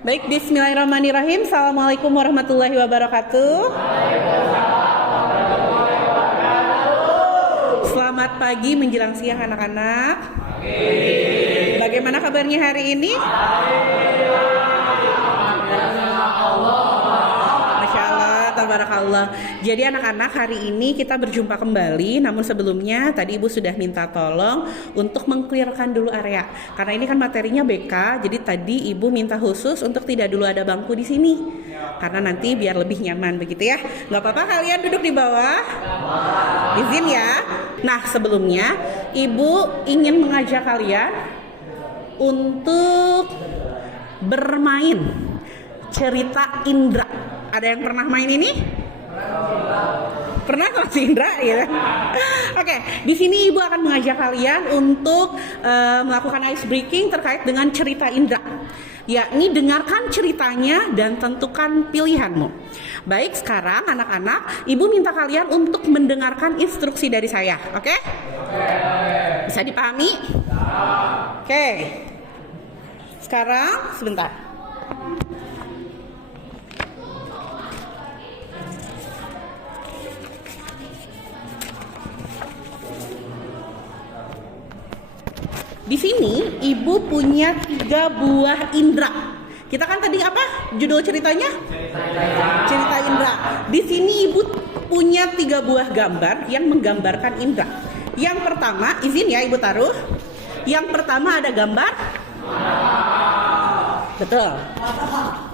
Baik, bismillahirrahmanirrahim. Assalamualaikum warahmatullahi wabarakatuh. Selamat pagi menjelang siang anak-anak. Bagaimana kabarnya hari ini? Masya Allah, tabarakallah. Jadi anak-anak, hari ini kita berjumpa kembali. Namun sebelumnya tadi Ibu sudah minta tolong untuk mengclearkan dulu area. Karena ini kan materinya BK, jadi tadi Ibu minta khusus untuk tidak dulu ada bangku di sini. Karena nanti biar lebih nyaman begitu ya. Gak apa-apa kalian duduk di bawah. Izin ya. Nah, sebelumnya Ibu ingin mengajak kalian untuk bermain cerita Indra. Ada yang pernah main ini? Pernah Mas Indra ya? Oke, di sini Ibu akan mengajak kalian untuk melakukan ice breaking terkait dengan cerita Indra. Yakni dengarkan ceritanya dan tentukan pilihanmu. Baik, sekarang anak-anak, Ibu minta kalian untuk mendengarkan instruksi dari saya. Oke? Bisa dipahami? Oke. Sekarang sebentar. Di sini Ibu punya 3 buah indera. Kita kan tadi apa judul ceritanya? Cerita Indra. Di sini Ibu punya 3 buah gambar yang menggambarkan indera. Yang pertama, izin ya Ibu taruh. Yang pertama ada gambar. Betul.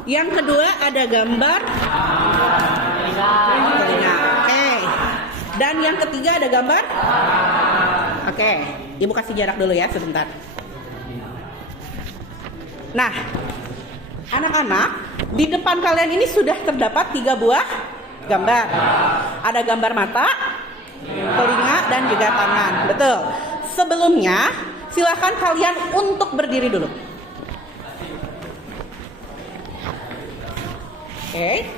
Yang kedua ada gambar telinga. Oke. Dan yang ketiga ada gambar. Oke. Ibu kasih jarak dulu ya sebentar. Nah, anak-anak, di depan kalian ini sudah terdapat 3 buah gambar. Ada gambar mata, telinga, dan juga tangan. Betul. Sebelumnya, silakan kalian untuk berdiri dulu. Oke.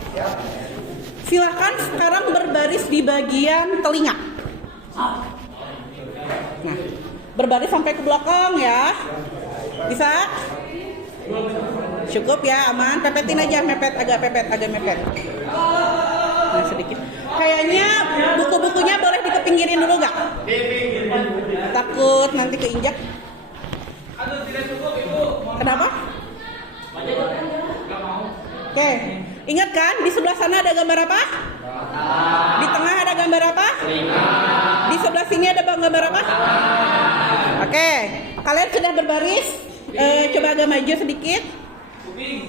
Silakan sekarang berbaris di bagian telinga. Nah, berbaris sampai ke belakang ya. Bisa? Cukup ya, aman. Pepetin aja, agak mepet. Nah, sedikit. Kayaknya buku-bukunya boleh dikepinggirin dulu gak? Takut nanti keinjak. Kenapa? Oke, ingat kan di sebelah sana ada gambar apa? Di tengah ada gambar apa? Di sebelah sini ada gambar apa? Oke, kalian sudah berbaris. Coba agak maju sedikit.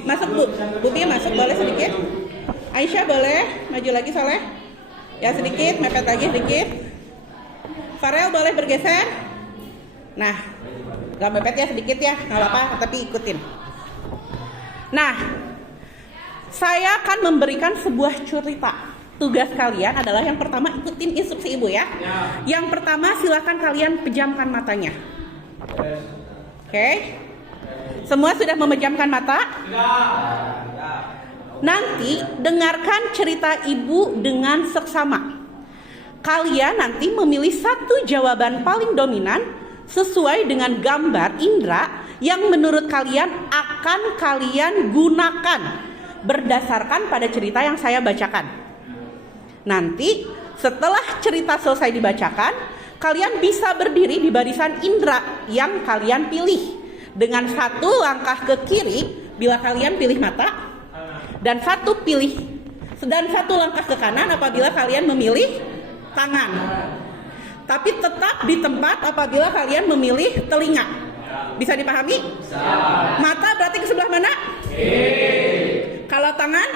Masuk Bu, Bubi masuk boleh sedikit. Aisyah boleh maju lagi Soleh. Ya sedikit, mepet lagi sedikit. Farel boleh bergeser. Nah, gak mepet ya sedikit ya, nggak apa-apa, tapi ikutin. Nah, saya akan memberikan sebuah cerita. Tugas kalian adalah yang pertama ikutin instruksi Ibu ya. Yang pertama silakan kalian pejamkan matanya. Oke. Semua sudah memejamkan mata? Nanti dengarkan cerita Ibu dengan seksama. Kalian nanti memilih satu jawaban paling dominan sesuai dengan gambar indera yang menurut kalian akan kalian gunakan berdasarkan pada cerita yang saya bacakan. Nanti setelah cerita selesai dibacakan, kalian bisa berdiri di barisan indera yang kalian pilih dengan 1 langkah ke kiri bila kalian pilih mata, dan 1 langkah ke kanan apabila kalian memilih tangan. Tapi tetap di tempat apabila kalian memilih telinga. Bisa dipahami? Mata berarti ke sebelah mana? Kalau tangan?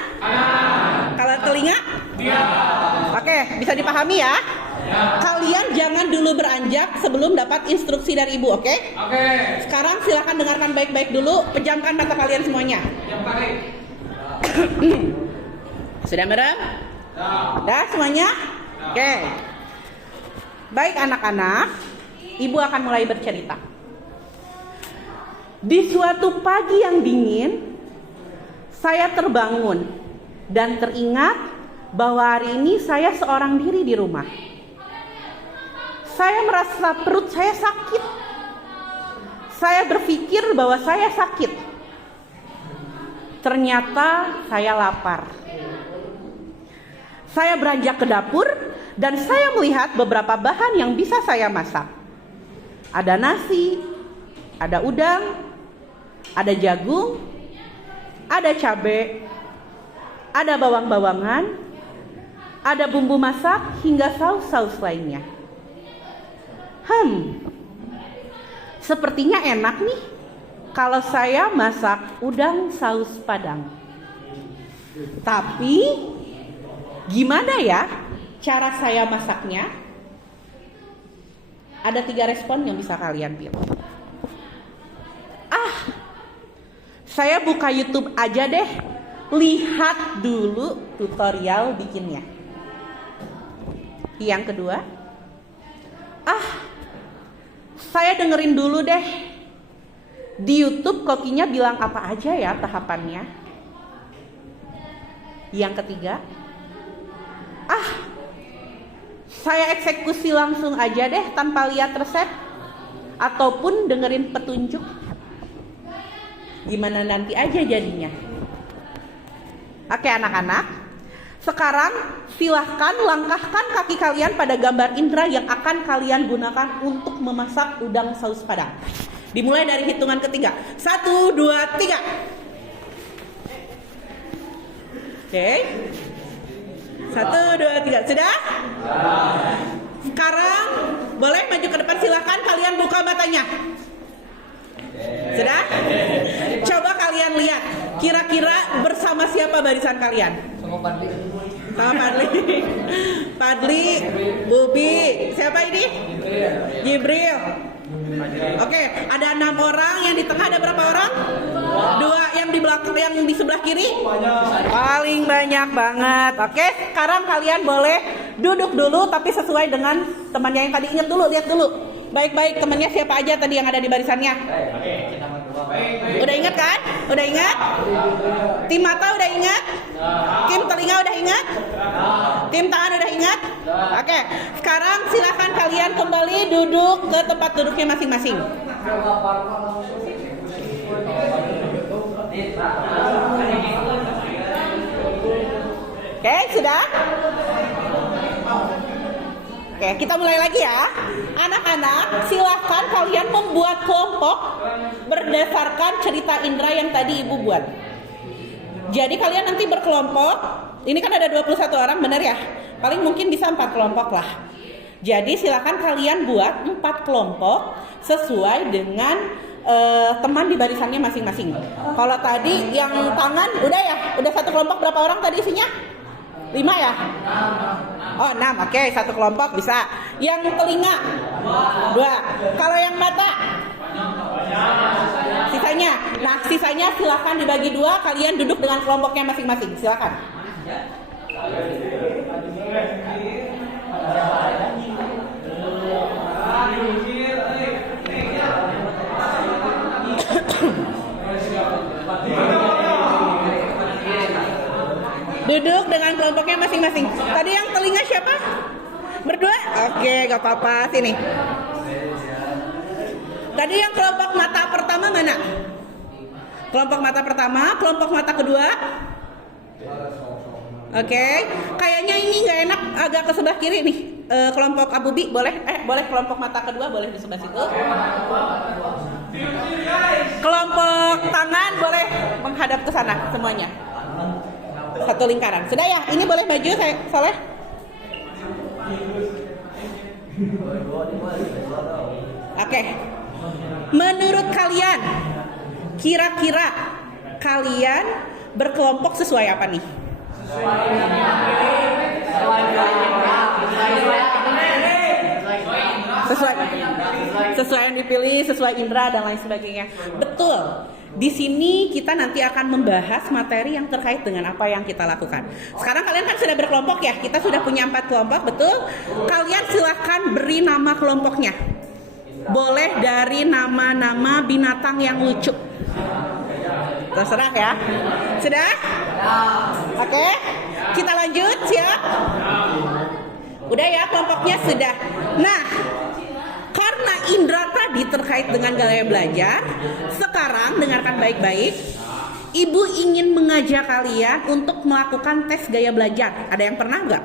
Kalau telinga? Oke, bisa dipahami ya? Kalian jangan dulu beranjak sebelum dapat instruksi dari Ibu, oke? Oke. Sekarang silakan dengarkan baik-baik dulu, pejamkan mata kalian semuanya. Sudah merem? Sudah semuanya? Oke. Baik anak-anak, Ibu akan mulai bercerita. Di suatu pagi yang dingin, saya terbangun dan teringat bahwa hari ini saya seorang diri di rumah. Saya merasa perut saya sakit. Saya berpikir bahwa saya sakit. Ternyata saya lapar. Saya beranjak ke dapur dan saya melihat beberapa bahan yang bisa saya masak. Ada nasi, ada udang, ada jagung, ada cabai, ada bawang-bawangan, ada bumbu masak hingga saus-saus lainnya. Sepertinya enak nih kalau saya masak udang saus Padang. Tapi gimana ya cara saya masaknya? Ada 3 respon yang bisa kalian pilih. Saya buka YouTube aja deh, lihat dulu tutorial bikinnya. Yang kedua, saya dengerin dulu deh di YouTube kokinya bilang apa aja ya tahapannya. Yang ketiga, saya eksekusi langsung aja deh tanpa lihat resep ataupun dengerin petunjuk. Gimana nanti aja jadinya. Oke anak-anak, sekarang silahkan langkahkan kaki kalian pada gambar indera yang akan kalian gunakan untuk memasak udang saus Padang. Dimulai dari hitungan ketiga. 1, 2, 3. Oke. 1, 2, 3. Sudah? Sekarang boleh maju ke depan, silahkan kalian buka matanya. Sudah? Coba kalian lihat, kira-kira bersama siapa barisan kalian? Sama Padli. Padli, Bubi, siapa ini? Jibril. Oke, ada 6 orang, yang di tengah ada berapa orang? 2, yang di belakang, yang di sebelah kiri? Paling banyak banget. Oke, sekarang kalian boleh duduk dulu, tapi sesuai dengan temannya yang tadi. Ingat dulu, lihat dulu. Baik-baik, temannya siapa aja tadi yang ada di barisannya? Udah ingat kan? Udah ingat? Tim mata udah ingat? Tim telinga udah ingat? Tim tangan udah ingat? Oke, sekarang silakan kalian kembali duduk ke tempat duduknya masing-masing. Oke, sudah? Oke, kita mulai lagi ya. Anak-anak, silahkan kalian membuat kelompok berdasarkan cerita indera yang tadi Ibu buat. Jadi kalian nanti berkelompok. Ini kan ada 21 orang, benar ya? Paling mungkin bisa 4 kelompok lah. Jadi silahkan kalian buat 4 kelompok sesuai dengan teman di barisannya masing-masing. Kalau tadi yang tangan udah ya? Udah 1 kelompok, berapa orang tadi isinya? 5 ya? Oh 6, oke, 1 kelompok bisa. Yang telinga 2. Kalau yang mata sisanya. Nah sisanya silahkan dibagi 2. Kalian duduk dengan kelompoknya masing-masing. Silahkan. Duduk dengan kelompoknya masing-masing. Tadi yang telinga siapa? Berdua? Oke, gak apa-apa. Sini. Tadi yang kelompok mata pertama mana? Kelompok mata pertama, kelompok mata kedua. Oke, kayaknya ini gak enak, agak ke sebelah kiri nih. Kelompok Abubi boleh? Boleh kelompok mata kedua boleh di sebelah situ. Kelompok tangan boleh menghadap ke sana semuanya. 1 lingkaran. Sudah ya? Ini boleh maju saya Soleh? Oke. Menurut kalian, kira-kira kalian berkelompok sesuai apa nih? Sesuai yang dipilih, sesuai indera dan lain sebagainya. Betul. Di sini kita nanti akan membahas materi yang terkait dengan apa yang kita lakukan. Sekarang kalian kan sudah berkelompok ya. Kita sudah punya 4 kelompok, betul? Kalian silahkan beri nama kelompoknya. Boleh dari nama-nama binatang yang lucu. Terserah ya. Sudah? Oke. Kita lanjut, siap? Udah ya kelompoknya sudah. Nah, karena indera tadi terkait dengan gaya belajar, sekarang dengarkan baik-baik. Ibu ingin mengajak kalian untuk melakukan tes gaya belajar. Ada yang pernah nggak?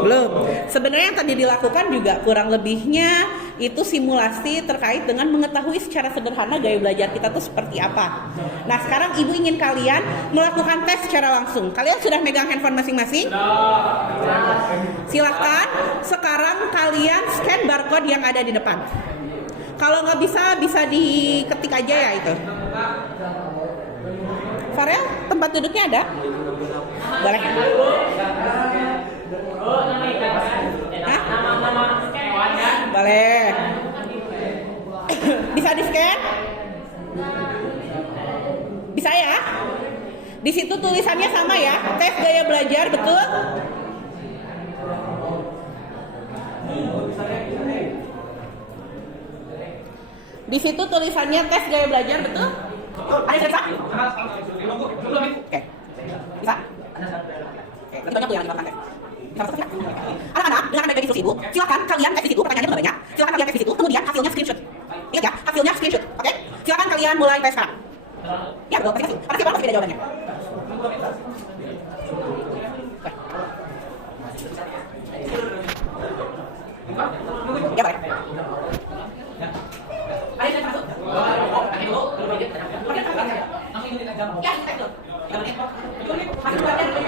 Belum. Sebenarnya yang tadi dilakukan juga kurang lebihnya itu simulasi terkait dengan mengetahui secara sederhana gaya belajar kita tuh seperti apa. Nah, sekarang ibu ingin kalian melakukan tes secara langsung. Kalian sudah megang handphone masing-masing? Silahkan sekarang kalian scan barcode yang ada di depan. Kalau nggak bisa diketik aja ya itu. Farel, tempat duduknya ada? Boleh. Hah? Boleh. Bisa di scan? Bisa ya? Di situ tulisannya sama ya, tes gaya belajar, betul? Di situ tulisannya tes gaya belajar, betul? Ada yang bisa? Oke. Bisa? Oke, berarti banyak tuh yang dilakukan tes. Anak-anak, dengarkan baik-baik diskusi ibu. Silakan kalian tes di situ, pertanyaannya belum banyak. Silakan kalian tes di situ, kemudian hasilnya screenshot. Ingat ya, hasilnya screenshot. Oke? Silakan kalian mulai tes sekarang. Ya, betul, pasti. Ada siapa pasti beda jawabannya. Ya, boleh. Ada yang masuk? Ya, tes dulu. Masuk dulu aja dulu.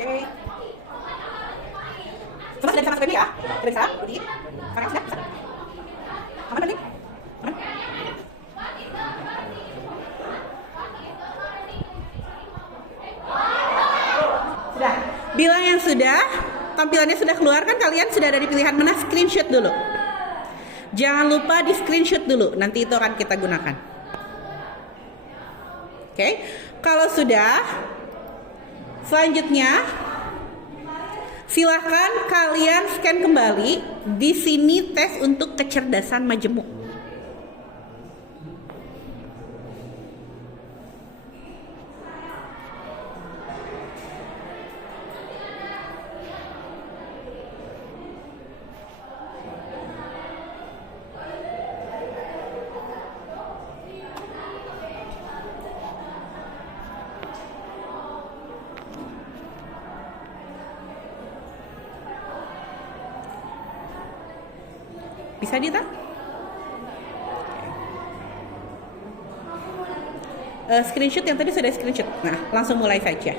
Oke. Semua sudah bisa masuk ya? Sudah bisa? Budi? Sekarang sudah? Aman nanti? Aman? Sudah. Bila yang sudah, tampilannya sudah keluar kan kalian sudah ada di pilihan mana? Screenshot dulu. Jangan lupa di screenshot dulu, nanti itu akan kita gunakan. Oke, kalau sudah, selanjutnya silahkan kalian scan kembali. Di sini tes untuk kecerdasan majemuk. Bisa Dita? Screenshot yang tadi sudah screenshot. Nah, langsung mulai saja.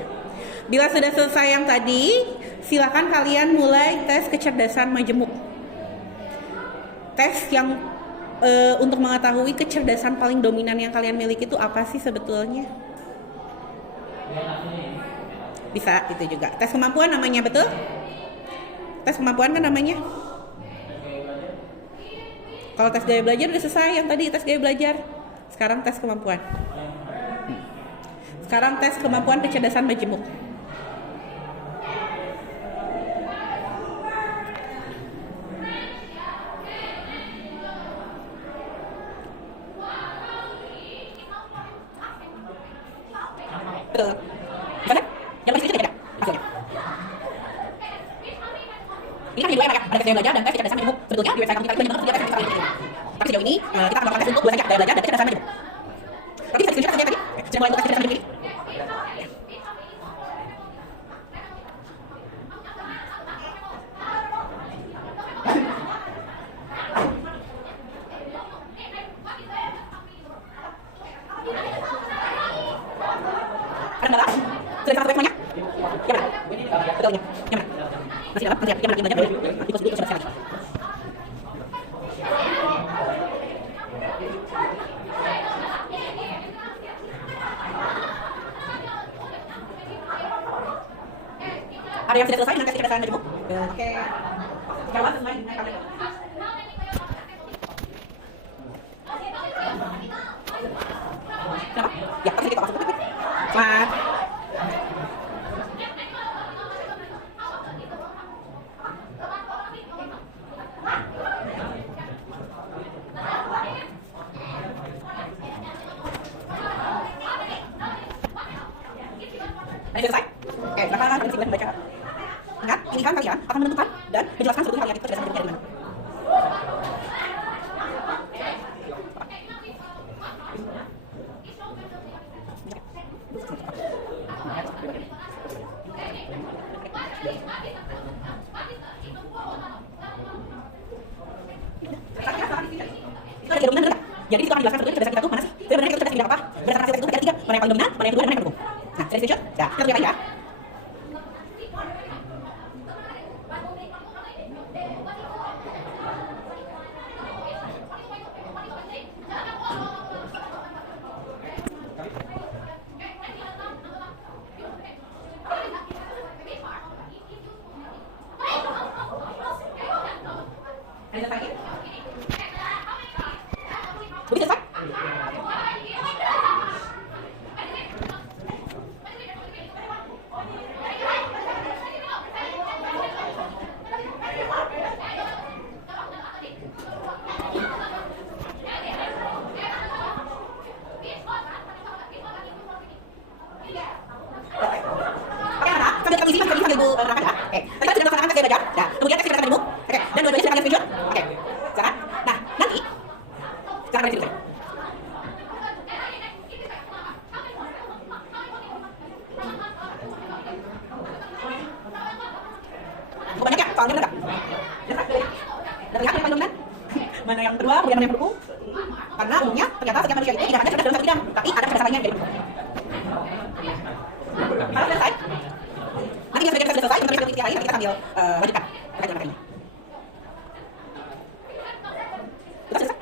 Bila sudah selesai yang tadi, silakan kalian mulai tes kecerdasan majemuk. Tes yang untuk mengetahui kecerdasan paling dominan yang kalian miliki itu apa sih sebetulnya? Bisa itu juga. Tes kemampuan namanya, betul? Tes kemampuan kan namanya. Kalau tes gaya belajar udah selesai, yang tadi tes gaya belajar. Sekarang tes kemampuan. Sekarang tes kemampuan kecerdasan majemuk. Betul. Gimana? Yang paling sedikit beda hasilnya. Ini kan dua ya, ada tes gaya belajar dan tes kecerdasan majemuk. Sebetulnya di website kami kita juga tes kecerdasan majemuk. Tapi sejauh ini kita akan melakukan tes untuk dua saja, gaya belajar dan kecerdasan majemuk. Tapi bisa screenshot saja tadi. Sudah mulai untuk tes kecerdasan majemuk ini. Ada kendala? Sudah bisa masuk semuanya? Yang mana? Betulnya. Yang mana? Masih dalam? Masih yang mana? Yang belajar? Ikut dulu, coba sekali lagi. Ada yang sudah selesai dengan tes kecerdasan majemuk? Oke. Jawab sesuai dengan kalian. Kenapa? Ya, pasti kita masuk. Selamat. Ada selesai? Oke, silakan kalian silahkan membaca. Ingat, pilihan kalian akan menentukan dan menjelaskan sebetulnya kalian itu kecerdasan majemuknya dari mana. Itu ada tiga dominan, benar? Jadi itu akan dijelaskan sebetulnya kecerdasan kita itu mana sih? Sebenarnya kita cerdas di bidang apa? Berdasarkan hasil itu ada tiga. Mana yang paling dominan, mana yang kedua, dan mana yang mendukung. Nah, saya screenshot. Ya, kita lihat ya. Ada selesai? Udah selesai? Sambil Bu Raka ya. Oke. Tadi kan sudah melaksanakan tes gaya belajar. Ya. Kemudian tes kecerdasan majemuk. Oke. Dan dua-duanya silakan screenshot. Oke. Silakan. Nah, nanti silakan kalian situ. Cukup banyak ya? Soalnya benar nggak? Dan lihat yang paling dominan. Mana yang kedua, kemudian mana yang mendukung. Karena umumnya ternyata setiap manusia itu tidak hanya cerdas dalam satu bidang, tapi ada kecerdasan lainnya yang jadi mendukung. Kalau selesai, nanti kita sudah selesai, teman-teman yang lain, nanti kita sambil lanjutkan terkait dengan materinya. Sudah selesai?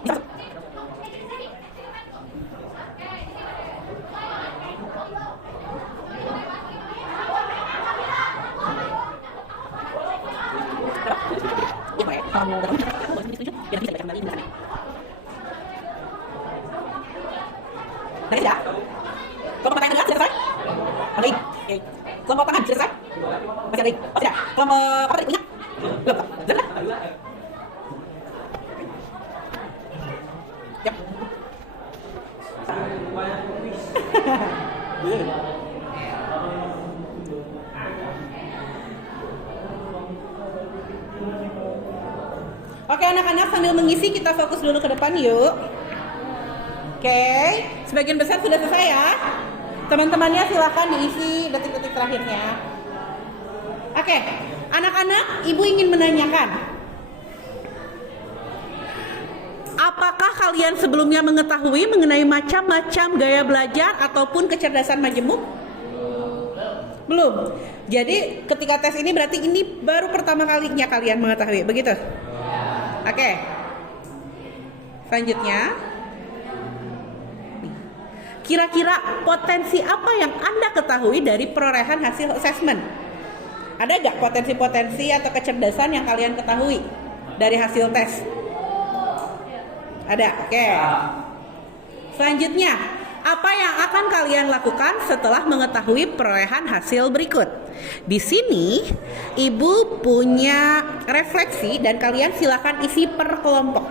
Bisa masuk? Ya boleh, kalau mau bertemu, boleh ditunjuk, biar bisa baca kembali tulisannya. Dari sudah? Kelompok pertanyaan kedua sudah selesai? Oke. Kelompok tangan sudah selesai? Masih ada lagi? Oh tidak. Kelompok apa tadi punya? Belum. Sudah? Siap. Oke anak-anak, sambil mengisi kita fokus dulu ke depan yuk. Oke, sebagian besar sudah selesai ya. Teman-temannya silahkan diisi detik-detik terakhirnya. Oke, anak-anak, ibu ingin menanyakan, apakah kalian sebelumnya mengetahui mengenai macam-macam gaya belajar ataupun kecerdasan majemuk? Belum. Jadi ketika tes ini berarti ini baru pertama kalinya kalian mengetahui, begitu? Oke. Selanjutnya, Kira-kira potensi apa yang Anda ketahui dari perolehan hasil assessment? Ada nggak potensi-potensi atau kecerdasan yang kalian ketahui dari hasil tes? Ada, oke. Selanjutnya, apa yang akan kalian lakukan setelah mengetahui perolehan hasil berikut? Di sini, Ibu punya refleksi dan kalian silakan isi per kelompok.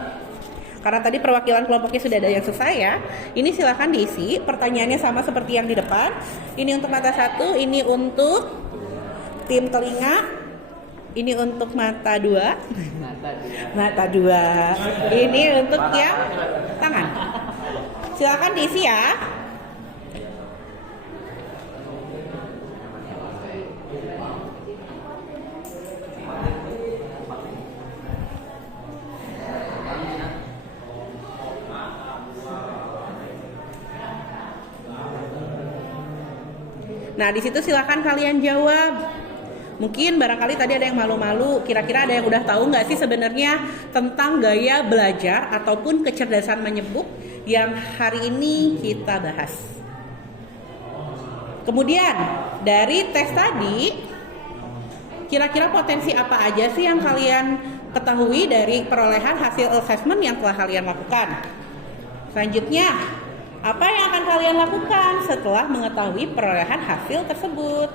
Karena tadi perwakilan kelompoknya sudah ada yang selesai ya. Ini silakan diisi. Pertanyaannya sama seperti yang di depan. Ini untuk mata 1, ini untuk tim telinga, ini untuk mata 2. Mata 2. Ini untuk yang tangan. Silakan diisi ya. Nah, di situ silakan kalian jawab. Mungkin barangkali tadi ada yang malu-malu. Kira-kira ada yang udah tahu nggak sih sebenarnya tentang gaya belajar ataupun kecerdasan menyebut yang hari ini kita bahas. Kemudian dari tes tadi, kira-kira potensi apa aja sih yang kalian ketahui dari perolehan hasil assessment yang telah kalian lakukan? Selanjutnya, apa yang akan kalian lakukan setelah mengetahui perolehan hasil tersebut?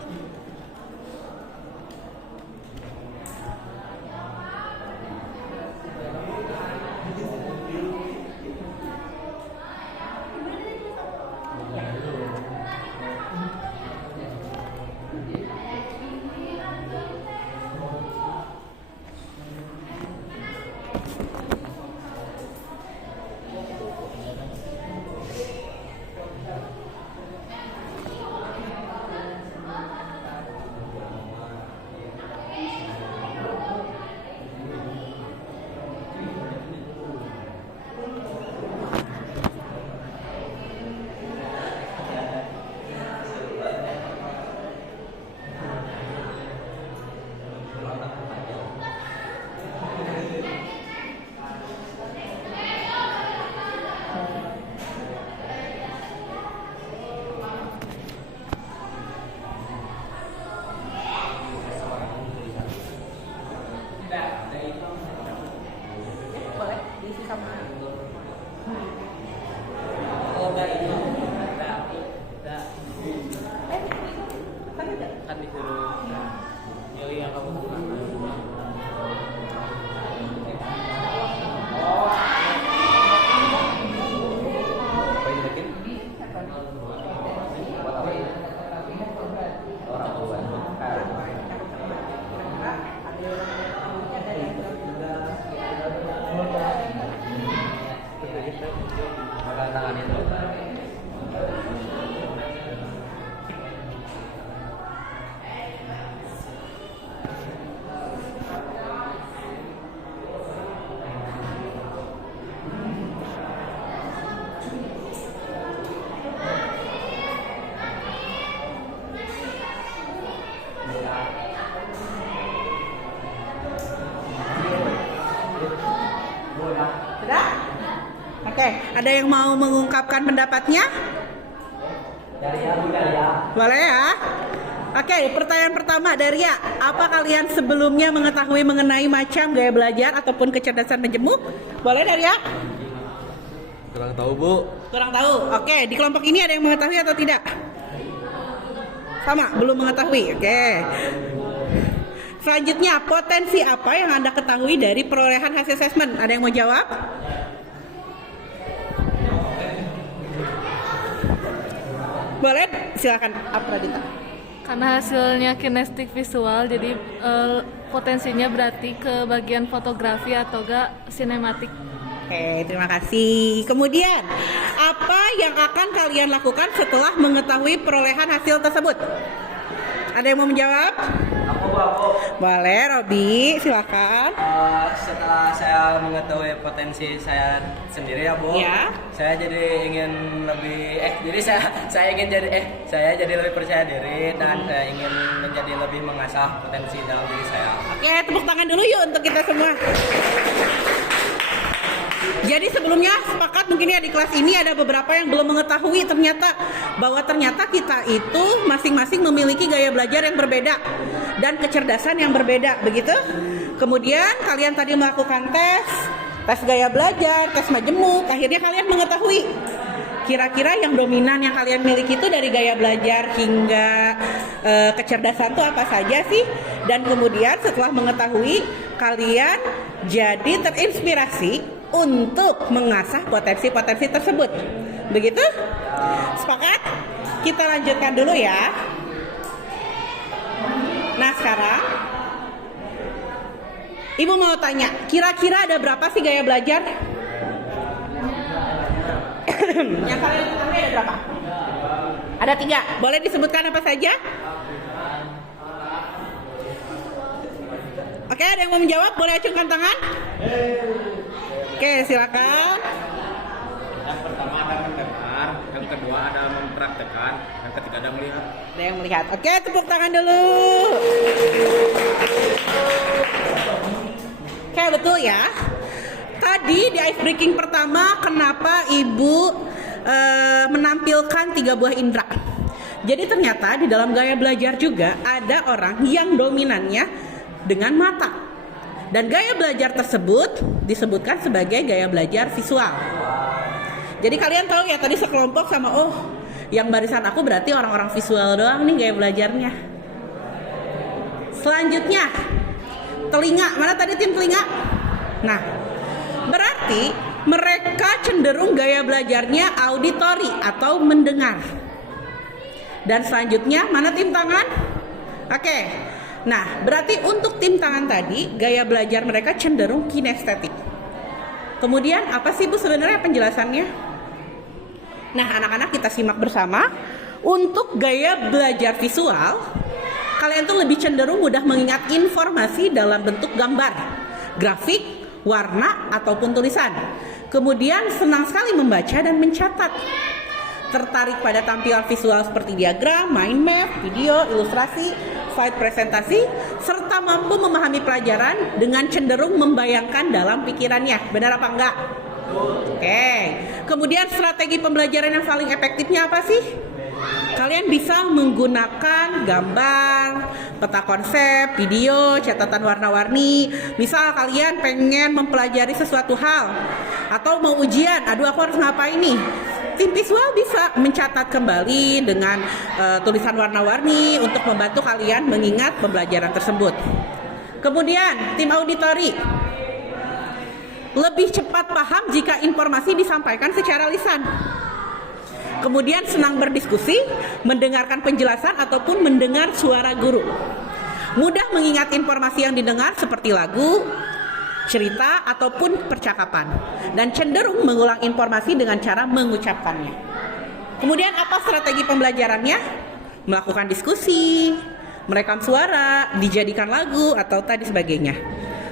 Sudah? Oke, ada yang mau mengungkapkan pendapatnya? Boleh ya? Oke, pertanyaan pertama dari ya, apa kalian sebelumnya mengetahui mengenai macam gaya belajar ataupun kecerdasan menjemuk? Boleh dari ya? Kurang tahu, Bu. Kurang tahu. Oke, di kelompok ini ada yang mengetahui atau tidak? Sama, belum mengetahui. Oke. Selanjutnya, potensi apa yang Anda ketahui dari perolehan hasil assessment? Ada yang mau jawab? Boleh, silakan Apradita. Karena hasilnya kinestik visual, jadi potensinya berarti ke bagian fotografi atau enggak sinematik. Oke, terima kasih. Kemudian, apa yang akan kalian lakukan setelah mengetahui perolehan hasil tersebut? Ada yang mau menjawab? Aku. Boleh, Robi, silakan. Setelah saya mengetahui potensi saya sendiri ya, Bu. Ya. Saya jadi ingin lebih saya jadi lebih percaya diri dan saya ingin menjadi lebih mengasah potensi dalam diri saya. Oke, tepuk tangan dulu yuk untuk kita semua. Jadi sebelumnya sepakat mungkin ya di kelas ini ada beberapa yang belum mengetahui bahwa ternyata kita itu masing-masing memiliki gaya belajar yang berbeda dan kecerdasan yang berbeda, begitu? Kemudian kalian tadi melakukan tes gaya belajar, tes majemuk, akhirnya kalian mengetahui kira-kira yang dominan yang kalian miliki itu dari gaya belajar hingga kecerdasan itu apa saja sih? Dan kemudian setelah mengetahui, kalian jadi terinspirasi untuk mengasah potensi-potensi tersebut. Begitu? Sepakat? Kita lanjutkan dulu ya. Nah sekarang Ibu mau tanya, kira-kira ada berapa sih gaya belajar? Yang kalian ketahui ada berapa? Ada 3. Boleh disebutkan apa saja? Oke, ada yang mau menjawab? Boleh acungkan tangan? Oke, silakan. Yang pertama ada mendengar, yang kedua ada mempraktekkan, yang ketiga ada melihat. Ada yang melihat. Oke, tepuk tangan dulu. Oke, betul ya. Tadi di ice breaking pertama, kenapa Ibu menampilkan 3 buah indera? Jadi ternyata di dalam gaya belajar juga ada orang yang dominannya dengan mata. Dan gaya belajar tersebut disebutkan sebagai gaya belajar visual. Jadi kalian tahu ya tadi sekelompok sama yang barisan aku berarti orang-orang visual doang nih gaya belajarnya. Selanjutnya telinga, mana tadi tim telinga? Nah, berarti mereka cenderung gaya belajarnya auditori atau mendengar. Dan selanjutnya mana tim tangan? Oke. Nah, berarti untuk tim tangan tadi gaya belajar mereka cenderung kinestetik. Kemudian apa sih Bu sebenarnya penjelasannya? Nah, anak-anak kita simak bersama. Untuk gaya belajar visual, kalian tuh lebih cenderung mudah mengingat informasi dalam bentuk gambar, grafik, warna, ataupun tulisan. Kemudian senang sekali membaca dan mencatat. Tertarik pada tampilan visual seperti diagram, mind map, video, ilustrasi, slide presentasi, serta mampu memahami pelajaran dengan cenderung membayangkan dalam pikirannya. Benar apa enggak? Oke. Kemudian strategi pembelajaran yang paling efektifnya apa sih? Kalian bisa menggunakan gambar, peta konsep, video, catatan warna-warni. Misal kalian pengen mempelajari sesuatu hal atau mau ujian, aduh aku harus ngapain nih? Tim visual bisa mencatat kembali dengan tulisan warna-warni untuk membantu kalian mengingat pembelajaran tersebut. Kemudian tim auditori lebih cepat paham jika informasi disampaikan secara lisan. Kemudian senang berdiskusi, mendengarkan penjelasan ataupun mendengar suara guru. Mudah mengingat informasi yang didengar seperti lagu, cerita ataupun percakapan, dan cenderung mengulang informasi dengan cara mengucapkannya. Kemudian apa strategi pembelajarannya? Melakukan diskusi, merekam suara, dijadikan lagu atau tadi sebagainya.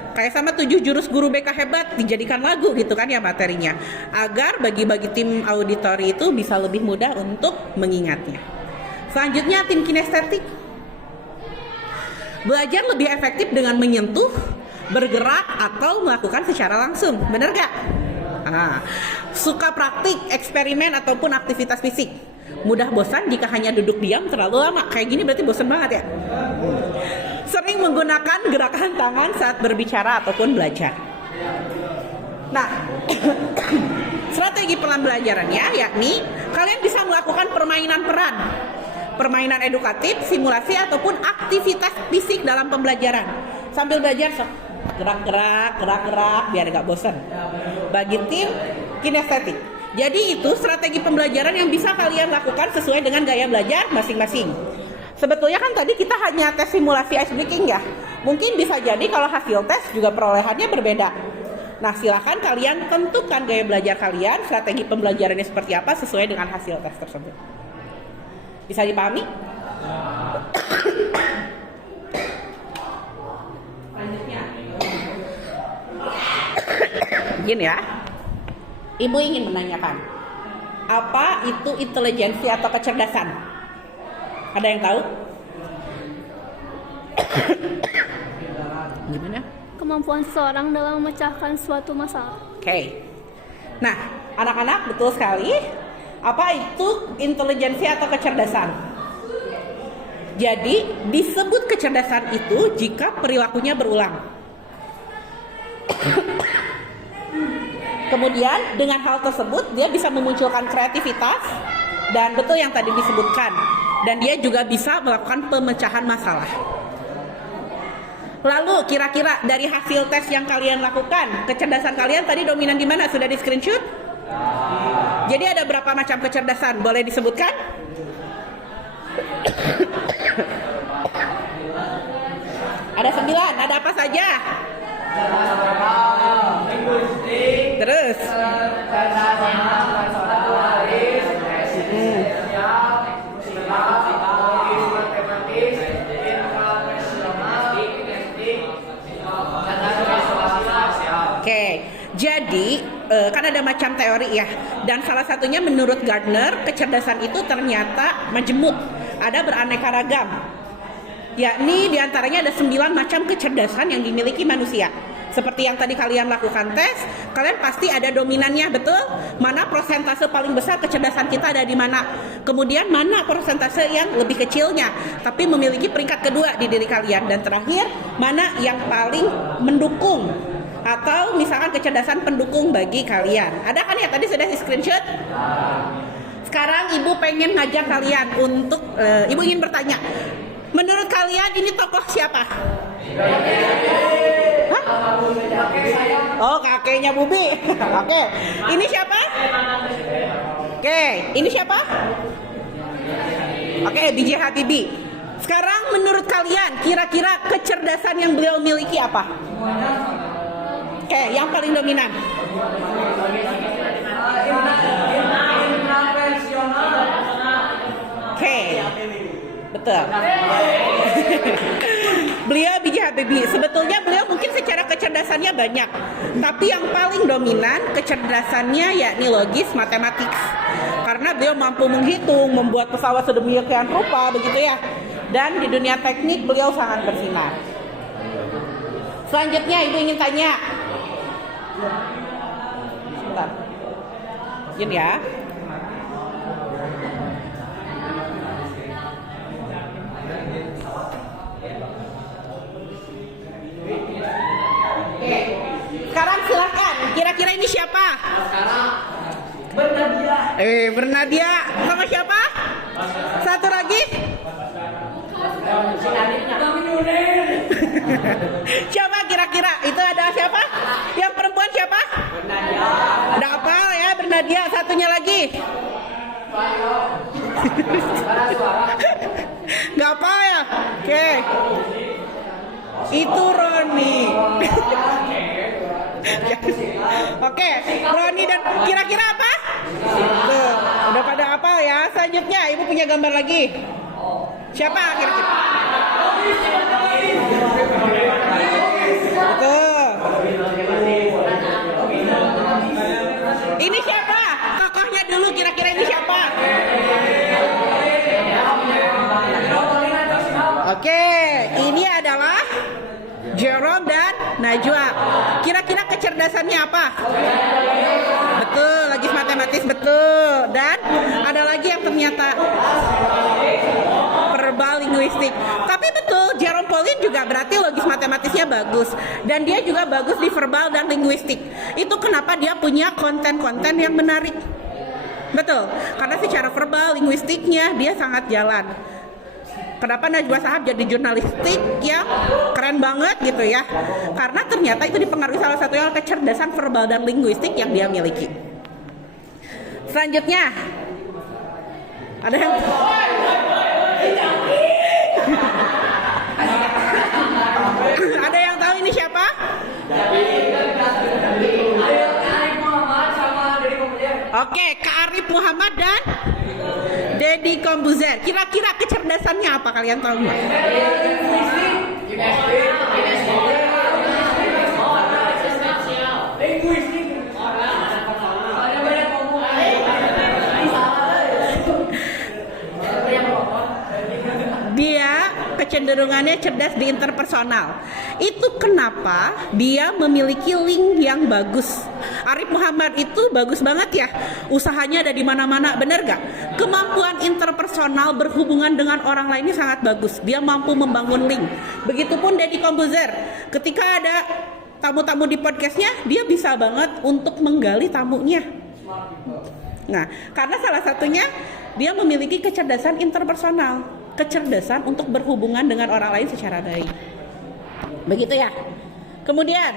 Kayak sama 7 jurus guru BK hebat dijadikan lagu gitu kan ya materinya, agar bagi-bagi tim auditori itu bisa lebih mudah untuk mengingatnya. Selanjutnya tim kinestetik. Belajar lebih efektif dengan menyentuh, bergerak atau melakukan secara langsung, bener gak? Suka praktik, eksperimen ataupun aktivitas fisik. Mudah bosan jika hanya duduk diam terlalu lama. Kayak gini berarti bosan banget ya. Sering menggunakan gerakan tangan saat berbicara ataupun belajar. Nah, strategi pembelajarannya yakni kalian bisa melakukan permainan peran, permainan edukatif, simulasi ataupun aktivitas fisik dalam pembelajaran. Sambil belajar gerak-gerak biar gak bosan. Bagi tim kinestetik. Jadi itu strategi pembelajaran yang bisa kalian lakukan sesuai dengan gaya belajar masing-masing. Sebetulnya kan tadi kita hanya tes simulasi ice breaking ya. Mungkin bisa jadi kalau hasil tes juga perolehannya berbeda. Nah, silakan kalian tentukan gaya belajar kalian, strategi pembelajarannya seperti apa sesuai dengan hasil tes tersebut. Bisa dipahami? Selanjutnya. Begini ya. Ibu ingin menanyakan, apa itu intelijensi atau kecerdasan? Ada yang tahu? Kemampuan seseorang dalam memecahkan suatu masalah. Oke. Nah, anak-anak betul sekali. Apa itu intelijensi atau kecerdasan? Jadi, disebut kecerdasan itu jika perilakunya berulang. Kemudian, dengan hal tersebut, dia bisa memunculkan kreativitas, dan betul yang tadi disebutkan. Dan dia juga bisa melakukan pemecahan masalah. Lalu, kira-kira dari hasil tes yang kalian lakukan, kecerdasan kalian tadi dominan di mana? Sudah di screenshot? Jadi ada berapa macam kecerdasan? Boleh disebutkan? Ada 9. Ada apa saja? Terus? Oke, jadi kan ada macam teori ya, dan salah satunya menurut Gardner, kecerdasan itu ternyata majemuk, ada beraneka ragam, yakni diantaranya ada 9 macam kecerdasan yang dimiliki manusia. Seperti yang tadi kalian lakukan tes, kalian pasti ada dominannya, betul? Mana persentase paling besar kecerdasan kita ada di mana? Kemudian mana persentase yang lebih kecilnya, tapi memiliki peringkat kedua di diri kalian. Dan terakhir, mana yang paling mendukung, atau misalkan kecerdasan pendukung bagi kalian. Ada kan ya tadi sudah di screenshot? Sekarang ibu pengen ngajak kalian untuk, ibu ingin bertanya, menurut kalian ini tokoh siapa? Hah? Oh, kakeknya Bubi. Oke, ini siapa? Oke, ini siapa? Oke, B.J. Habibie. Sekarang menurut kalian kira-kira kecerdasan yang beliau miliki apa? Oke, yang paling dominan. Oke, betul. Beliau B.J. Habibie, sebetulnya beliau mungkin secara kecerdasannya banyak, tapi yang paling dominan kecerdasannya yakni logis matematik. Karena beliau mampu menghitung, membuat pesawat sedemikian rupa, begitu ya. Dan di dunia teknik beliau sangat bersinar. Selanjutnya ibu ingin tanya. Sebentar. Izin ya. Sekarang silakan. Kira-kira ini siapa? Bernadia. Bernadia. Sama siapa? Satu lagi. Siapa kira-kira? Itu ada siapa? Yang perempuan siapa? Bernadia. Ada apa ya Bernadia? Satunya lagi. Gak apa ya? Oke. Itu Roni. Oke, Roni dan kira-kira apa? Tuh, udah pada apa ya? Selanjutnya, ibu punya gambar lagi. Siapa kira-kira? Betul. Ini siapa? Tokohnya dulu kira-kira ini siapa? Oke, ini adalah Jerome dan Najwa. Kira-kira kecerdasannya apa? Betul, logis matematis, betul. Dan ada lagi yang ternyata verbal linguistik. Tapi betul, Jerome Pauline juga berarti logis matematisnya bagus. Dan dia juga bagus di verbal dan linguistik. Itu kenapa dia punya konten-konten yang menarik. Betul, karena secara verbal, linguistiknya dia sangat jalan. Kenapa Najwa Shahab jadi jurnalistik yang keren banget gitu ya? Karena ternyata itu dipengaruhi salah satunya kecerdasan verbal dan linguistik yang dia miliki. Selanjutnya, ada yang ada yang tahu ini siapa? Oke, Kak Arif Muhammad dan Deddy Kombuzer. Kira-kira kecerdasannya apa kalian tahu nggak? Dia kecenderungannya cerdas di interpersonal. Itu kenapa dia memiliki link yang bagus Arif Muhammad itu bagus banget ya, usahanya ada di mana-mana, bener gak? Kemampuan interpersonal berhubungan dengan orang lainnya sangat bagus. Dia mampu membangun link. Begitupun Deddy Komposer, ketika ada tamu-tamu di podcastnya, dia bisa banget untuk menggali tamunya. Nah, karena salah satunya dia memiliki kecerdasan interpersonal, kecerdasan untuk berhubungan dengan orang lain secara baik. Begitu ya. Kemudian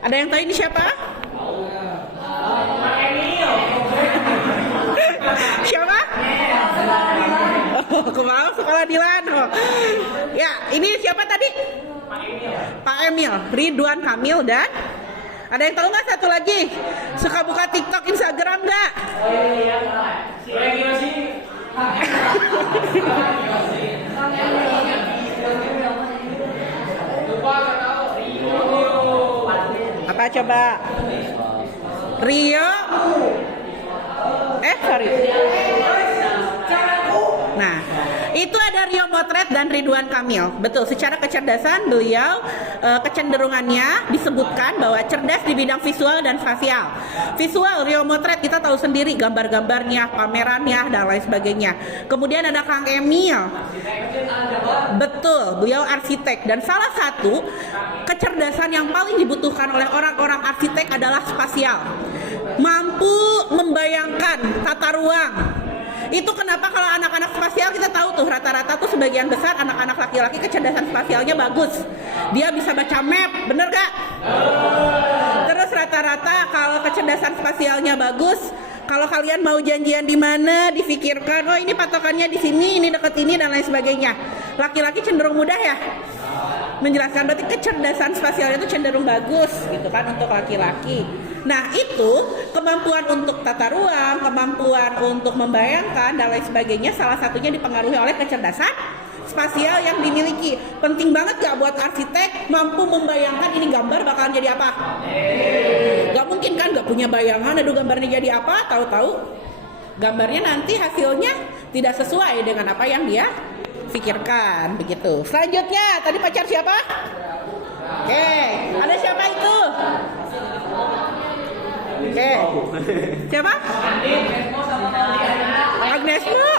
ada yang tahu ini siapa? Siapa? Oh, kemarin sekolah di Lano. Ya, ini siapa tadi? Pak Emil, Ridwan Kamil, dan ada yang tahu nggak satu lagi? Suka buka TikTok, Instagram nggak? Apa coba? Rio? Sorry. Nah, itu ada Rio Motret dan Ridwan Kamil. Betul, secara kecerdasan beliau kecenderungannya disebutkan bahwa cerdas di bidang visual dan spasial. Visual Rio Motret kita tahu sendiri, gambar-gambarnya, pamerannya dan lain sebagainya. Kemudian ada Kang Emil. Betul, beliau arsitek, dan salah satu kecerdasan yang paling dibutuhkan oleh orang-orang arsitek adalah spasial. Mampu membayangkan tata ruang. Itu kenapa kalau anak-anak spasial kita tahu tuh rata-rata tuh sebagian besar anak-anak laki-laki kecerdasan spasialnya bagus. Dia bisa baca map, bener gak? Terus rata-rata kalau kecerdasan spasialnya bagus, kalau kalian mau janjian di mana, difikirkan, oh ini patokannya di sini, ini deket ini dan lain sebagainya. Laki-laki cenderung mudah ya menjelaskan, berarti kecerdasan spasialnya itu cenderung bagus gitu kan untuk laki-laki. Nah, itu kemampuan untuk tata ruang, kemampuan untuk membayangkan dan lain sebagainya salah satunya dipengaruhi oleh kecerdasan spasial yang dimiliki. Penting banget gak buat arsitek mampu membayangkan ini gambar bakalan jadi apa? Gak mungkin kan gak punya bayangan, aduh gambarnya jadi apa, tahu-tahu gambarnya nanti hasilnya tidak sesuai dengan apa yang dia pikirkan, begitu. Selanjutnya, tadi pacar siapa? Oke, ada siapa itu? Oke, siapa? Agnes Mo.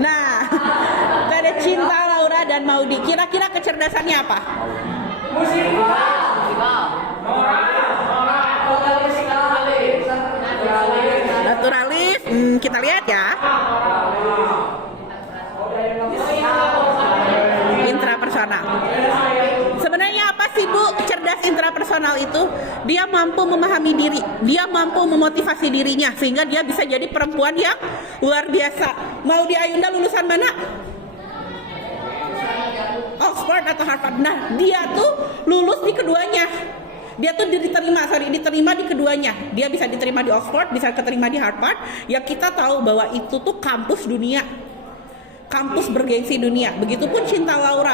Nah, ada Cinta, Laura, dan Maudi. Kira-kira kecerdasannya apa? Naturalis, kita lihat ya. Intrapersonal. Sebenarnya apa sih Bu cerdas intrapersonal itu? Dia mampu memahami diri, dia mampu memotivasi dirinya sehingga dia bisa jadi perempuan yang luar biasa. Maudi Ayunda lulusan mana? Oxford atau Harvard. Nah, dia tuh lulus di keduanya. Dia tuh diterima di keduanya. Dia bisa diterima di Oxford, bisa keterima di Harvard. Ya kita tahu bahwa itu tuh kampus dunia, kampus bergengsi dunia. Begitupun Cinta Laura.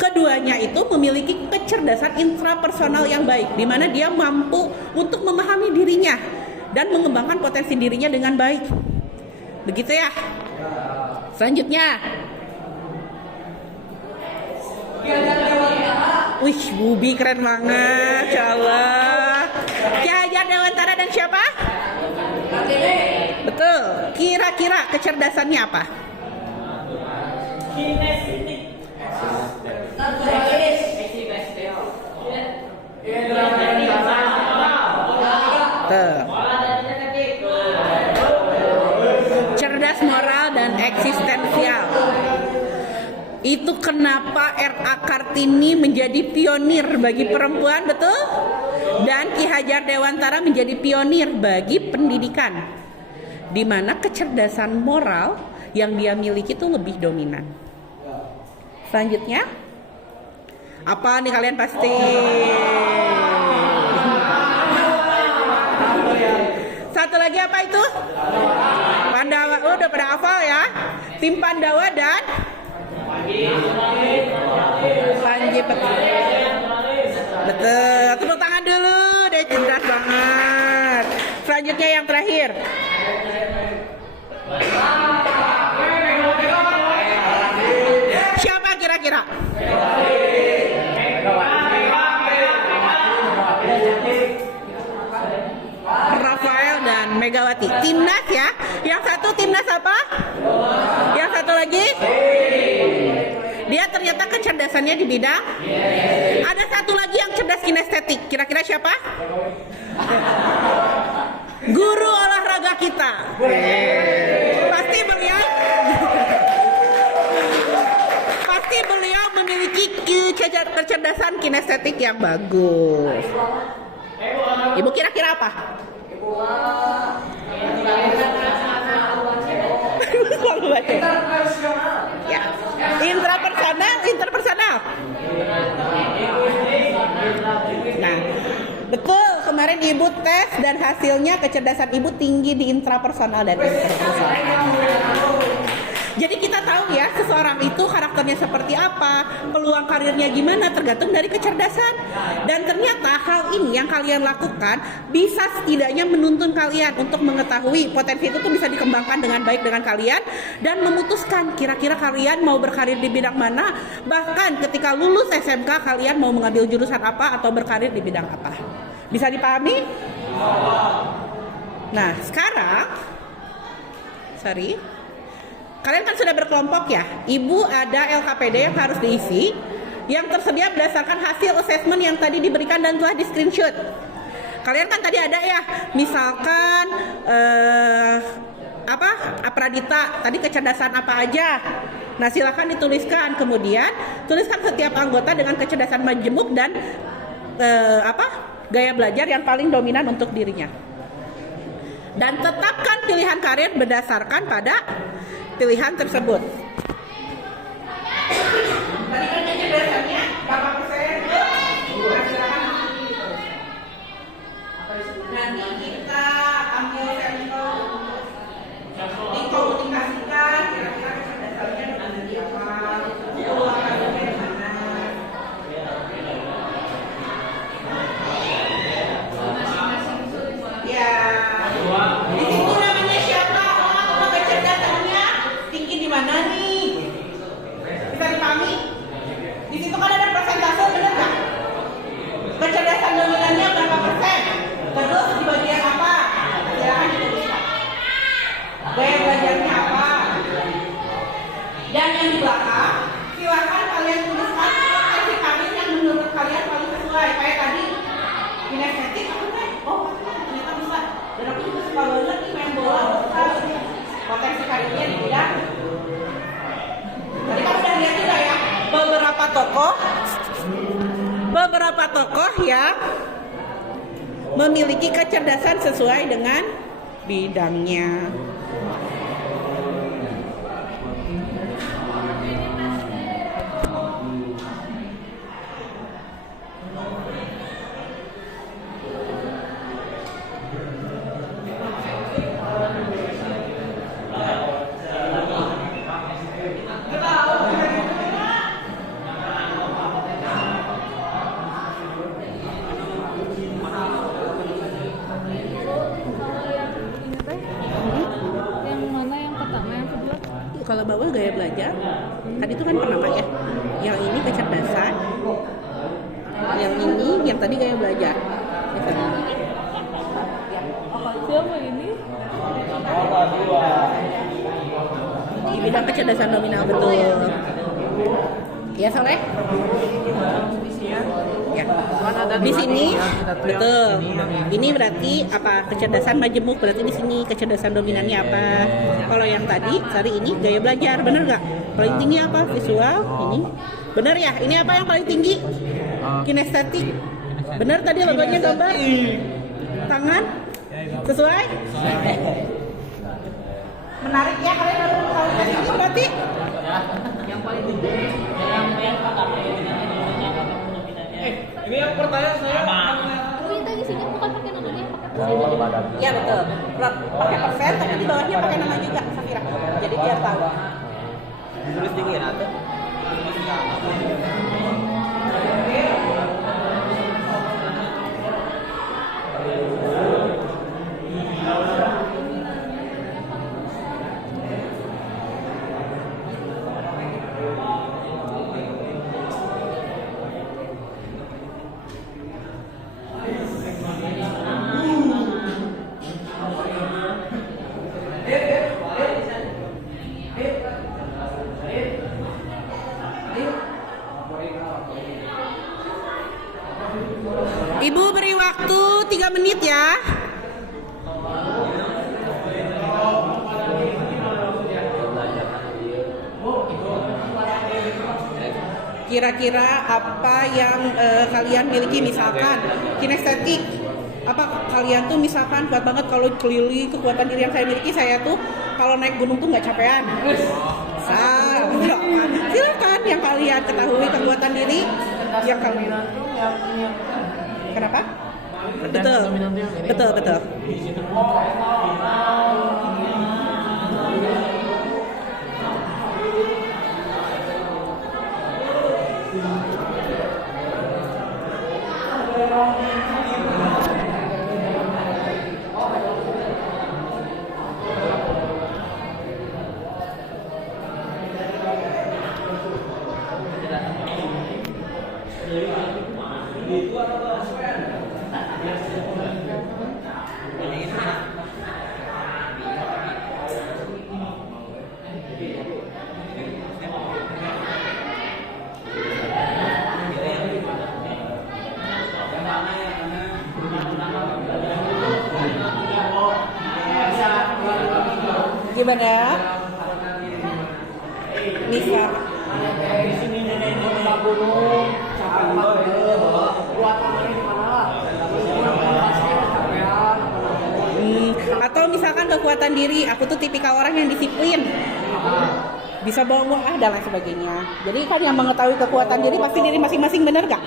Keduanya itu memiliki kecerdasan intrapersonal yang baik, di mana dia mampu untuk memahami dirinya dan mengembangkan potensi dirinya dengan baik. Begitu ya. Selanjutnya. Wih, Bubi keren banget, Insya Allah. Ki Hajar Dewantara dan siapa? Betul. Kira-kira kecerdasannya apa? Cerdas, moral, dan eksistensial. Itu kenapa R.A. Kartini menjadi pionir bagi perempuan, betul? Dan Ki Hajar Dewantara menjadi pionir bagi pendidikan, di mana kecerdasan moral yang dia miliki itu lebih dominan. Selanjutnya, apa nih kalian pasti? Satu lagi apa itu? Pandawa. Oh, udah pada hafal ya. Tim Pandawa dan Panji Betul. Tepuk tangan dulu. Dia cerdas banget. Selanjutnya yang terakhir. kira-kira? Rafael dan Megawati. Timnas ya. Yang satu timnas apa? Yang satu lagi? Dia ternyata kecerdasannya di bidang. Ada satu lagi yang cerdas kinestetik. Kira-kira siapa? Guru olahraga kita. Pasti beliau memiliki kecerdasan kinestetik yang bagus. Ibu kira-kira apa? Ya. Interpersonal. Nah, betul, kemarin ibu tes dan hasilnya kecerdasan ibu tinggi di intrapersonal dan interpersonal. Jadi kita tahu ya, seseorang itu karakternya seperti apa, peluang karirnya gimana, tergantung dari kecerdasan. Dan ternyata hal ini yang kalian lakukan bisa setidaknya menuntun kalian untuk mengetahui potensi itu tuh bisa dikembangkan dengan baik dengan kalian dan memutuskan kira-kira kalian mau berkarir di bidang mana. Bahkan ketika lulus SMK kalian mau mengambil jurusan apa atau berkarir di bidang apa. Bisa dipahami? Nah, sekarang kalian kan sudah berkelompok ya. Ibu ada LKPD yang harus diisi, yang tersedia berdasarkan hasil assessment yang tadi diberikan dan telah di screenshot. Kalian kan tadi ada ya, misalkan Pradita tadi kecerdasan apa aja. Nah, silakan dituliskan. Kemudian tuliskan setiap anggota dengan kecerdasan majemuk dan gaya belajar yang paling dominan untuk dirinya. Dan tetapkan pilihan karir berdasarkan pada pilihan tersebut. Tadi kan kecerdasannya berapa persen? Nanti kita ambil sampel dikomunikasikan kira-kira kecerdasannya dengan siapa, keluarganya dari mana. Ya. Di situ namanya siapa? Kecerdasannya tinggi di mana nih? Bisa dipahami? Di situ kan ada persentase, benar nggak? Kecerdasan dominannya berapa persen? Terus di bagian apa? Silakan dituliskan. Gaya belajarnya apa? Dan yang di belakang, silakan kalian tuliskan potensi karir yang menurut kalian paling sesuai. Kayak tadi, kinestetik aku kan, ternyata bisa. Dan aku juga suka banget nih main bola. Potensi karirnya di bidang. Tadi kamu udah lihat juga ya, beberapa tokoh yang memiliki kecerdasan sesuai dengan bidangnya. Kalau bawah gaya belajar, tadi itu kan penama ya. Yang ini kecerdasan, yang tadi gaya belajar. Siapa ini? Di bidang kecerdasan nominal, betul. Ya, Soleh? Ya. Di sini betul. Ini berarti apa? Kecerdasan majemuk, berarti di sini kecerdasan dominannya apa? Kalau yang tadi ini gaya belajar, bener nggak? Paling tinggi apa? Visual, ini. Bener ya? Ini apa yang paling tinggi? Kinestetik. Bener tadi logonya gambar? Tangan? Sesuai? Menarik ya, kalian baru tahu ini berarti? Yang paling tinggi. Ini yang pertanyaan saya. Kita di sini bukan pakai namanya, pakai persen. Ya betul. Pakai persen, tapi di bawahnya pakai nama juga, Safira. Jadi biar tahu. Tulis dingin atau? Kira-kira apa yang kalian miliki, misalkan kinestetik. Apa kalian tuh misalkan kuat banget kalau keliling, kekuatan diri yang saya miliki, saya tuh kalau naik gunung tuh nggak capean. Silakan yang kalian ketahui kekuatan diri yang kalian. Kenapa? Betul. Gimana? Misal atau misalkan kekuatan diri, aku tuh tipikal orang yang disiplin, bisa bawa dan lain sebagainya. Jadi kan yang mengetahui kekuatan diri pasti diri masing-masing, bener gak?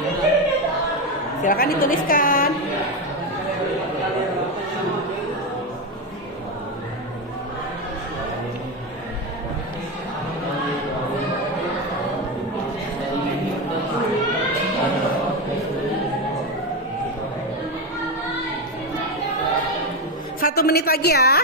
Silakan dituliskan. Satu menit lagi ya.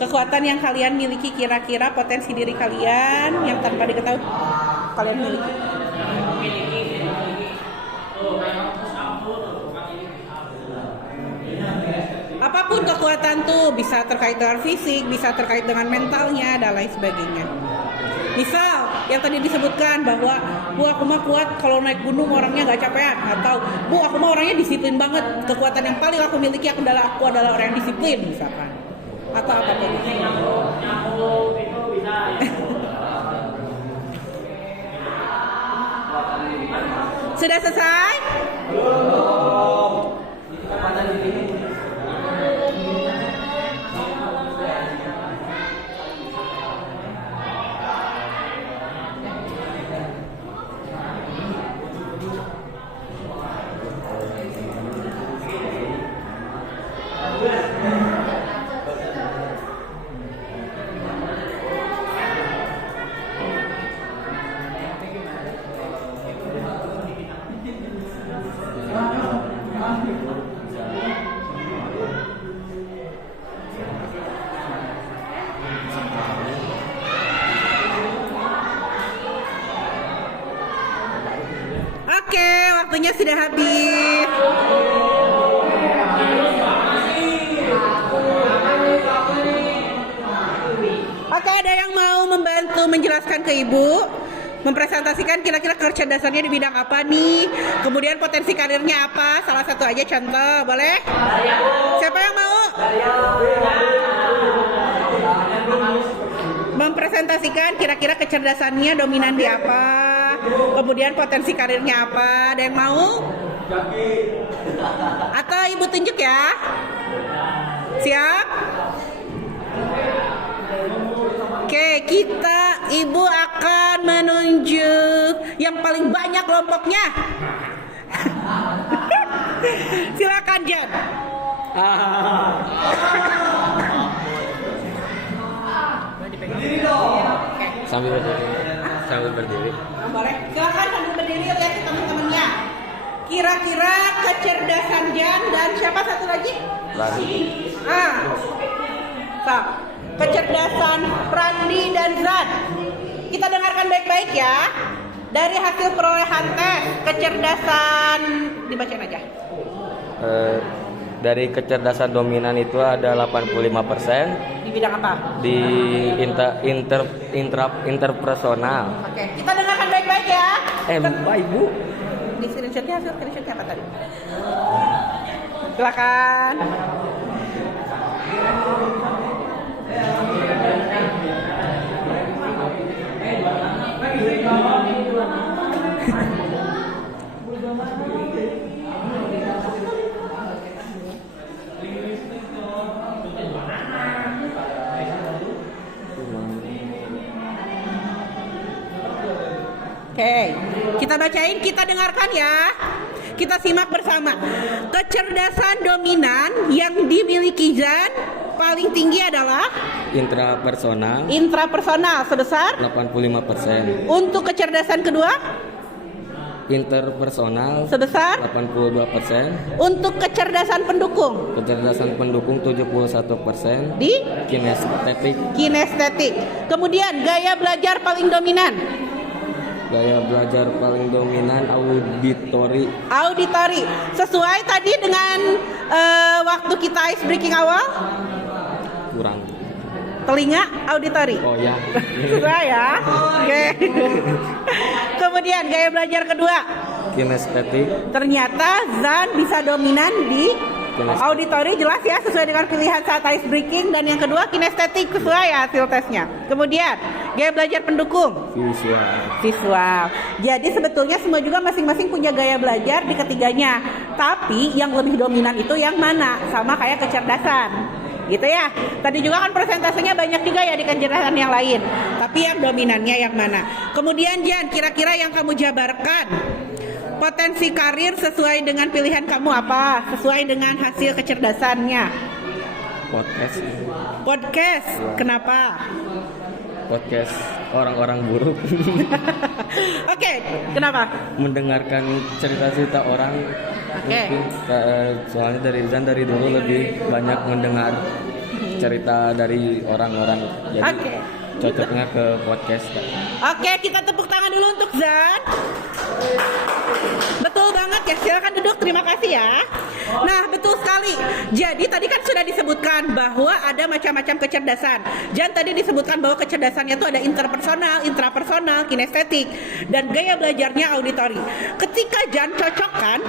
Kekuatan yang kalian miliki, kira-kira potensi diri kalian yang tanpa diketahui kalian miliki. Apapun kekuatan tuh, bisa terkait dengan fisik, bisa terkait dengan mentalnya dan lain sebagainya. Misal yang tadi disebutkan bahwa Bu aku mah kuat kalau naik gunung orangnya gak capean, atau Bu aku mah orangnya disiplin banget, kekuatan yang paling aku miliki aku adalah orang yang disiplin misalkan, atau apapun. Sudah selesai? Oke, waktunya sudah habis. Oke, ada yang mau membantu menjelaskan ke Ibu? Mempresentasikan kira-kira kecerdasannya di bidang apa nih? Kemudian potensi karirnya apa? Salah satu aja contoh, boleh? Siapa yang mau? Mempresentasikan kira-kira kecerdasannya dominan di apa? Kemudian potensi karirnya apa? Ada yang mau? Atau Ibu tunjuk ya? Siap? Oke, Ibu akan menunjuk yang paling banyak kelompoknya. Silakan Jan. Sambil berdiri. Boleh. Silakan sambil berdiri, lihat ke teman-temannya. Kira-kira kecerdasan Jan dan siapa satu lagi? Rani. Kecerdasan Prandi dan Zan. Kita dengarkan baik-baik ya. Dari hasil perolehan tes kecerdasan, dibacain aja. Dari kecerdasan dominan itu ada 85% Di bidang apa? di interpersonal. Oke, kita dengarkan baik-baik ya. Bapak Ibu. Di screenshotnya hasil screenshotnya apa tadi? Silakan. Oke, kita bacain, kita dengarkan ya. Kita simak bersama. Kecerdasan dominan yang dimiliki Zan paling tinggi adalah intrapersonal sebesar 85%. Untuk kecerdasan kedua Interpersonal sebesar 82%. Untuk kecerdasan pendukung Kecerdasan pendukung 71%. di kinestetik. Kemudian gaya belajar paling dominan Gaya belajar paling dominan auditori. Sesuai tadi dengan waktu kita ice breaking awal. Kurang. Telinga auditori. Oh ya. Sesuai ya. Oke. Kemudian gaya belajar kedua. Kinestetik. Ternyata Zan bisa dominan di Kinestetik. auditori, jelas ya, sesuai dengan pilihan saat ice breaking. Dan yang kedua kinestetik, sesuai ya hasil tesnya. Kemudian gaya belajar pendukung visual. Jadi sebetulnya semua juga masing-masing punya gaya belajar di ketiganya. Tapi yang lebih dominan itu yang mana? Sama kayak kecerdasan, gitu ya. Tadi juga kan persentasenya banyak juga ya di kecerdasan yang lain. Tapi yang dominannya yang mana? Kemudian Jan, kira-kira yang kamu jabarkan potensi karir sesuai dengan pilihan kamu apa? Sesuai dengan hasil kecerdasannya. Podcast. Kenapa? Podcast orang-orang buruk. Oke, kenapa? Mendengarkan cerita-cerita orang. Oke. Soalnya dari dulu lebih banyak mendengar cerita dari orang-orang. Jadi cocoknya ke podcast. Oke, kita tepuk tangan dulu untuk Zan. Betul banget ya, silakan duduk, terima kasih ya. Nah, betul sekali. Jadi tadi kan sudah disebutkan bahwa ada macam-macam kecerdasan. Jan tadi disebutkan bahwa kecerdasannya itu ada interpersonal, intrapersonal, kinestetik, dan gaya belajarnya auditori. Ketika Jan cocokkan,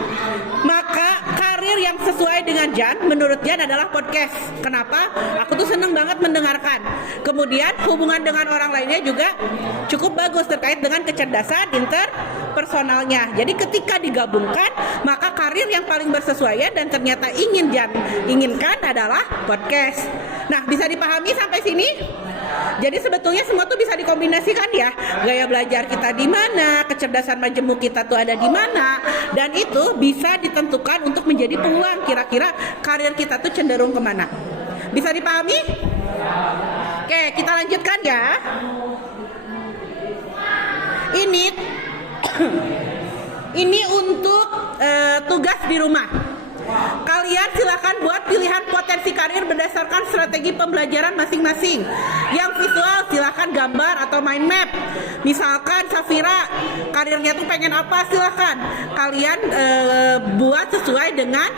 maka karir yang sesuai dengan Jan, menurut Jan adalah podcast. Kenapa? Aku tuh seneng banget mendengarkan. Kemudian hubungan dengan orang lainnya juga cukup bagus terkait dengan kecerdasan interpersonalnya. Jadi ketika digabungkan, maka karir yang paling bersesuaian dan ternyata inginkan adalah podcast. Nah, bisa dipahami sampai sini? Jadi sebetulnya semua tuh bisa dikombinasikan ya. Gaya belajar kita di mana, kecerdasan majemuk kita tuh ada di mana, dan itu bisa ditentukan untuk menjadi peluang kira-kira karir kita tuh cenderung kemana. Bisa dipahami? Oke, kita lanjutkan ya. Ini untuk tugas di rumah. Kalian silakan buat pilihan potensi karir berdasarkan strategi pembelajaran masing-masing. Yang visual silakan gambar atau mind map. Misalkan Safira karirnya tuh pengen apa, silakan kalian buat sesuai dengan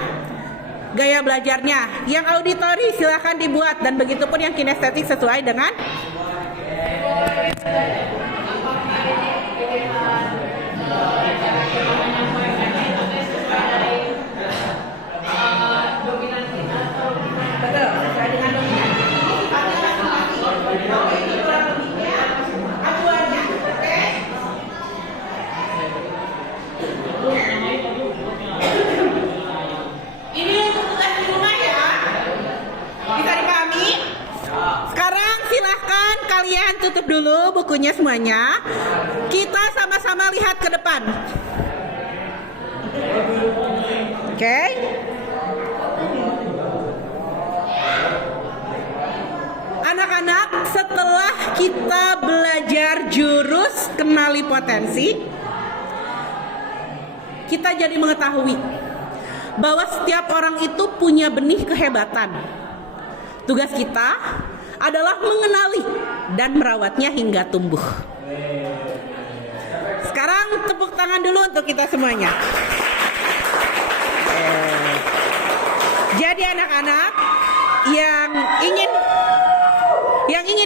gaya belajarnya. Yang auditori silakan dibuat, dan begitupun yang kinestetik sesuai dengan kalian tutup dulu bukunya semuanya. Kita sama-sama lihat ke depan. Oke. Anak-anak, setelah kita belajar jurus kenali potensi, kita jadi mengetahui bahwa setiap orang itu punya benih kehebatan. Tugas kita adalah mengenali dan merawatnya hingga tumbuh. Sekarang tepuk tangan dulu untuk kita semuanya. Jadi anak-anak yang ingin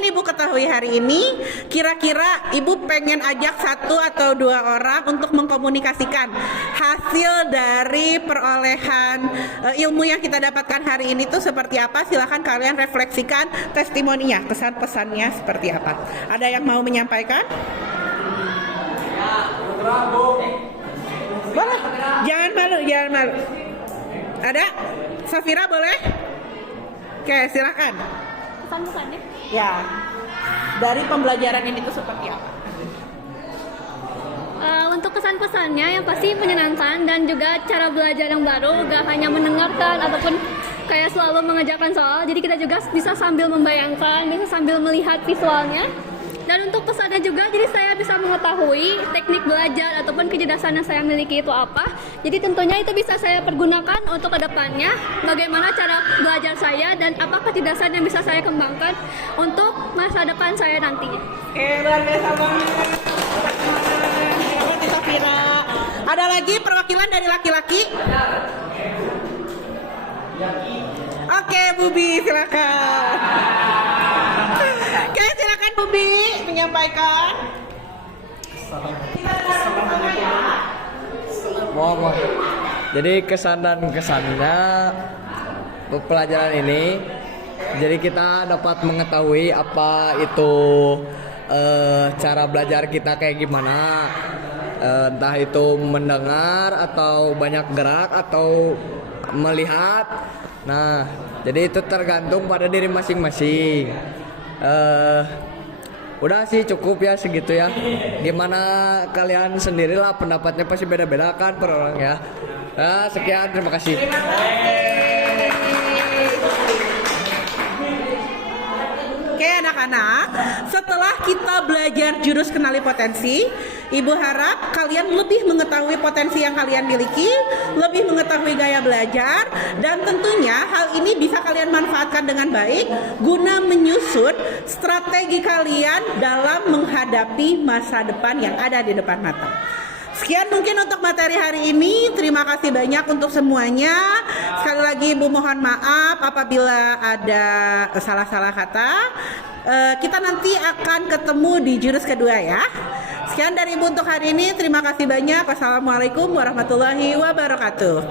Ibu ketahui hari ini, kira-kira Ibu pengen ajak 1 atau 2 orang untuk mengkomunikasikan hasil dari perolehan ilmu yang kita dapatkan hari ini tuh seperti apa. Silahkan kalian refleksikan testimoninya, kesan pesannya seperti apa. Ada yang mau menyampaikan? Boleh, jangan malu. Ada? Safira boleh? Oke, silakan. Pesan-pesannya? Ya, dari pembelajaran ini tuh seperti apa? Untuk kesan-pesannya yang pasti menyenangkan dan juga cara belajar yang baru, gak hanya mendengarkan ataupun kayak selalu mengerjakan soal, jadi kita juga bisa sambil membayangkan, bisa sambil melihat visualnya. Dan untuk pesannya juga, jadi saya bisa mengetahui teknik belajar ataupun kecerdasan yang saya miliki itu apa. Jadi tentunya itu bisa saya pergunakan untuk kedepannya, bagaimana cara belajar saya dan apa kecerdasan yang bisa saya kembangkan untuk masa depan saya nantinya. Oke, luar biasa banget. Safira. Ada lagi perwakilan dari laki-laki? Oke, Bubi, silakan. Oke, silakan Bubi menyampaikan. Mau. Jadi kesan dan kesannya pelajaran ini, jadi kita dapat mengetahui apa itu cara belajar kita kayak gimana, entah itu mendengar atau banyak gerak atau melihat. Nah, jadi itu tergantung pada diri masing-masing. Udah sih cukup ya segitu ya. Gimana kalian sendirilah pendapatnya, pasti beda-beda kan per orang ya. Sekian, terima kasih. Oke anak-anak, setelah kita belajar jurus kenali potensi, Ibu harap kalian lebih mengetahui potensi yang kalian miliki, lebih mengetahui gaya belajar, dan tentunya hal ini bisa kalian manfaatkan dengan baik guna menyusun strategi kalian dalam menghadapi masa depan yang ada di depan mata. Sekian mungkin untuk materi hari ini. Terima kasih banyak untuk semuanya. Sekali lagi Ibu mohon maaf apabila ada salah-salah kata. Kita nanti akan ketemu di jurus kedua ya. Sekian dari Ibu untuk hari ini. Terima kasih banyak. Wassalamualaikum warahmatullahi wabarakatuh.